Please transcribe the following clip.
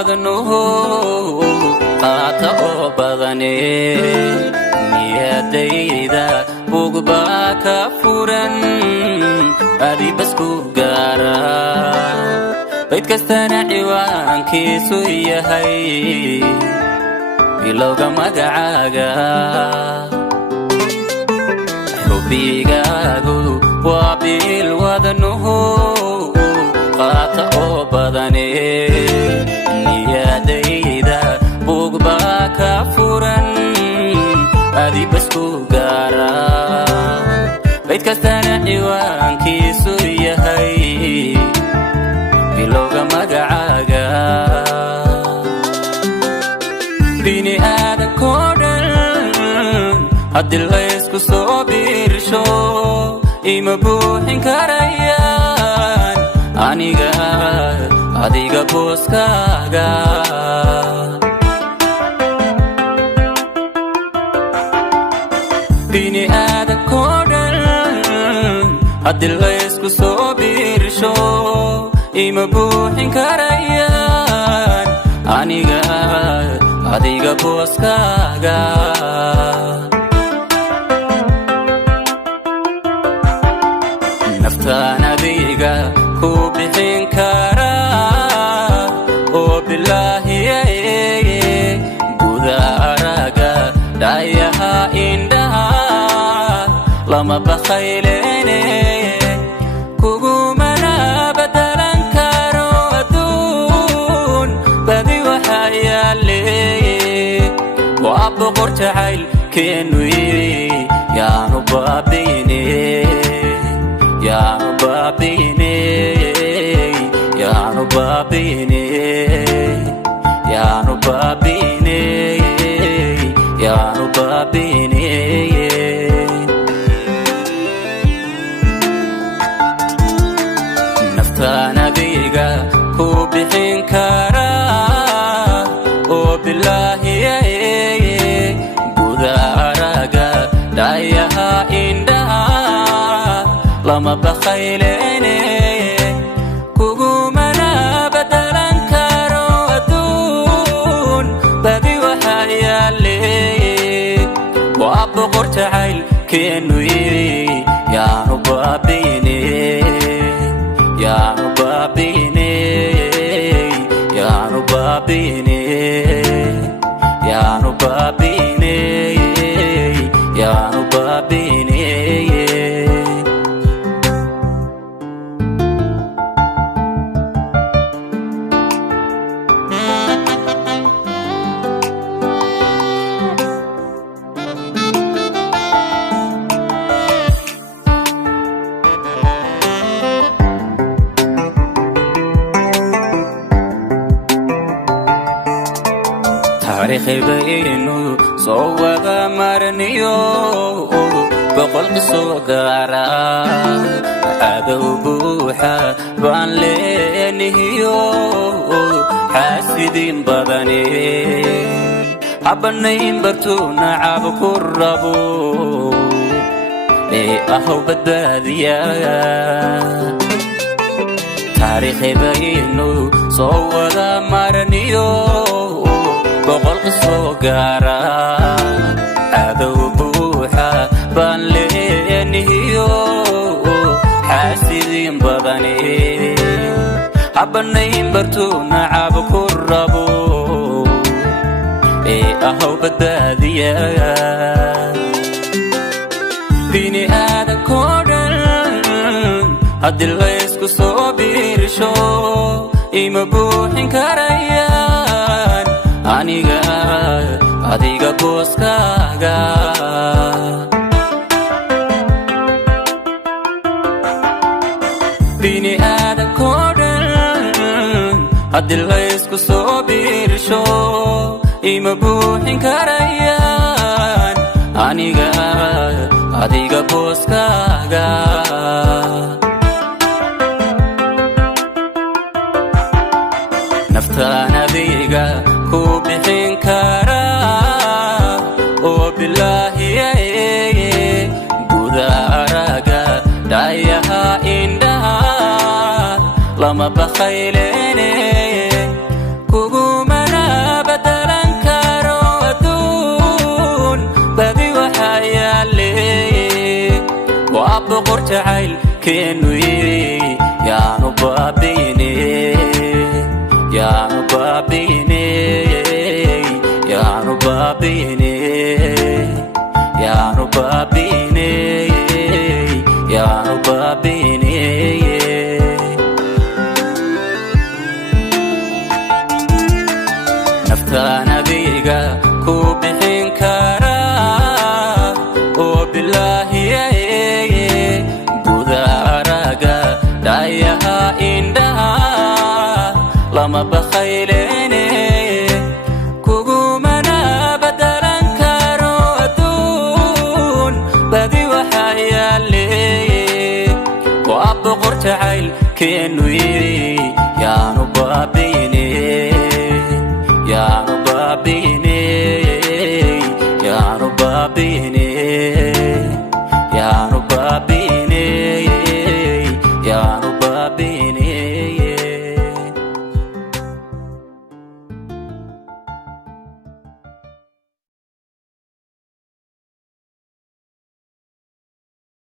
wadnuhu qaata oo badane niyadayda bugba ka furan adi bas ku gaara bayd kastana ciwaankiisu yahay bilowga magacaaga xubigaagu waa bil wadnuhu qaata oo badane niyadayda bugba ka furan adi bas ku gaara bayd kastana ciwaankiisu yahay bilowga magacaaga bini aadankoo dhan haddii laysku soo biirsho ima buuxin karayaan aniga adiga booskaaga bini aadankoo dhan haddii laysku soo biirsho ima buuxin karayaan aniga adiga booskaaga naftaan adiga ku bixin karaa oo bilaahiye guda araga dhayaha indhaha lama bakhaylene kugumana badalan karo adduun badi waxaa yaale waa boqor jacaylkenu yaanu baabiine yaanu baabiine yaanu baabiine yaanu baabiine yaanu baabiine naftaan adiga ku bixin karaa oo bilaahiye guda araga dhayaha indhaha lama bakhaylene kugumana badalan karo adduun badi waxaa yaale waa boqor jacaylkenu yaanu baabiine yaanu baabiine yaanu baabiine yaanu baabiine yaanu baabiine taariikhaynu soo wada marniyo boqol qisoo gaara cadow buuxa baan leenahiyo xaasidiin badane habanayn bartuu nacab ku rabo ee ahow badbaadiya taariikhaynu soo wada marniyo boqol qisoo gaara cadow buuxa baan leenahiyo xaasidiin badane habanayn bartuu nacab ku rabo ee ahow badbaadiya bini aadankoo dhan haddii laysku soo biirsho ima buuxin karayaan aniga adiga booskaaga bini aadankoo dhan haddii laysku soo biirsho ima buuxin karayaan aniga adiga booskaaga naftaan adiga ku bixin karaa oo bilaahiye guda araga dhayaha indhaha lama bakhaylene kugu وابقر jacaylkenu yaanu baabine yaanu baabine yaanu baabine yaanu baabine yaanu baabine naftaan adiga ku bixin kara oo bilaahi gudaaraga dhayaha indhaha lama bakhaylene kugumana badalan karo aduun badi waxa yaale waa boqor jacaylkenu yaanu baabine yaanu baabine yaanu baabine